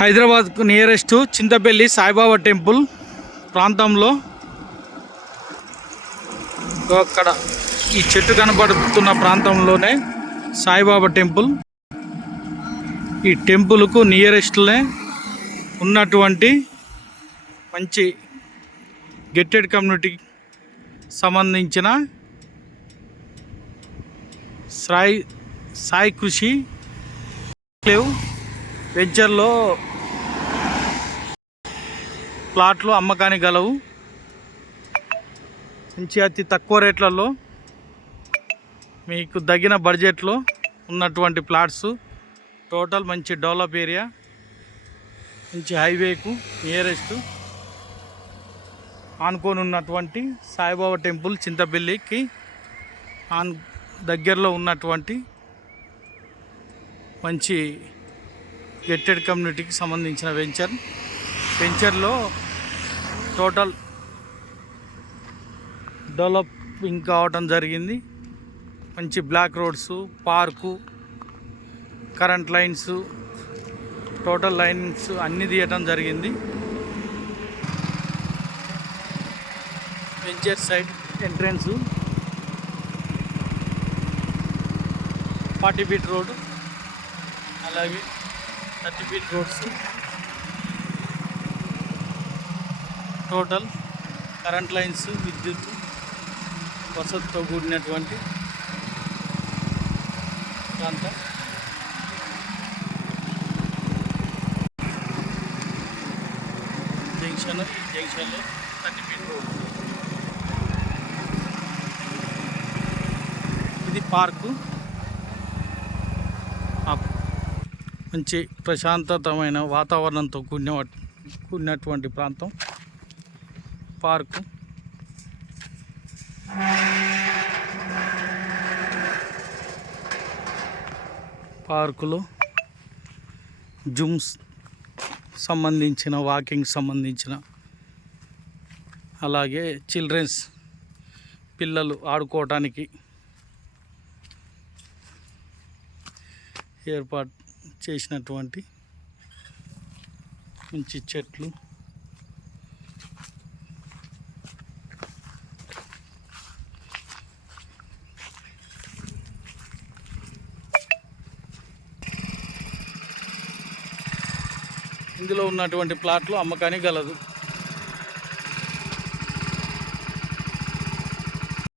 హైదరాబాద్కు nearest Chintapalli Saibaba temple ప్రాంతంలో. అక్కడ ఈ చెట్టు కనబడుతున్న ప్రాంతంలోనే సాయిబాబా టెంపుల్. ఈ టెంపుల్కు నియరెస్ట్లే ఉన్నటువంటి మంచి గెట్టెడ్ కమ్యూనిటీ సంబంధించిన సాయి సాయి కృషి. లేవు వెంచర్లో ప్లాట్లు అమ్మకానికి గలవు. మంచి అతి తక్కువ రేట్లలో మీకు తగిన బడ్జెట్లో ఉన్నటువంటి ప్లాట్స్. టోటల్ మంచి డెవలప్ ఏరియా. మంచి హైవేకు నియరెస్ట్. ఆనుకొని ఉన్నటువంటి సాయిబాబా టెంపుల్ చింతపల్లికి ఆన్ దగ్గరలో ఉన్నటువంటి మంచి గెట్టెడ్ కమ్యూనిటీకి సంబంధించిన వెంచర్. వెంచర్లో టోటల్ డెవలపింగ్ కావటం జరిగింది. మంచి black roads park current lines total lines అన్నీ తీయటం జరిగింది. Venture side entrance. Forty feet road అలాగే thirty feet roads. Total current lines విద్యుత్ వసతితో కూడినటువంటి ప్రాంతం. జంక్షన్ ఈ జంక్షన్లో థర్టీ ఫీట్ రోడ్. ఇది పార్కు. మంచి ప్రశాంతతమైన వాతావరణంతో కూడిన కూడినటువంటి ప్రాంతం. పార్కు. పార్కులో జుమ్స్ సంబంధించిన వాకింగ్ సంబంధించిన అలాగే చిల్డ్రన్స్ పిల్లలు ఆడుకోవటానికి ఏర్పాటు చేసినటువంటి మంచి చెట్లు. ఇందులో ఉన్నటువంటి ప్లాట్లు అమ్మకానికి గలదు.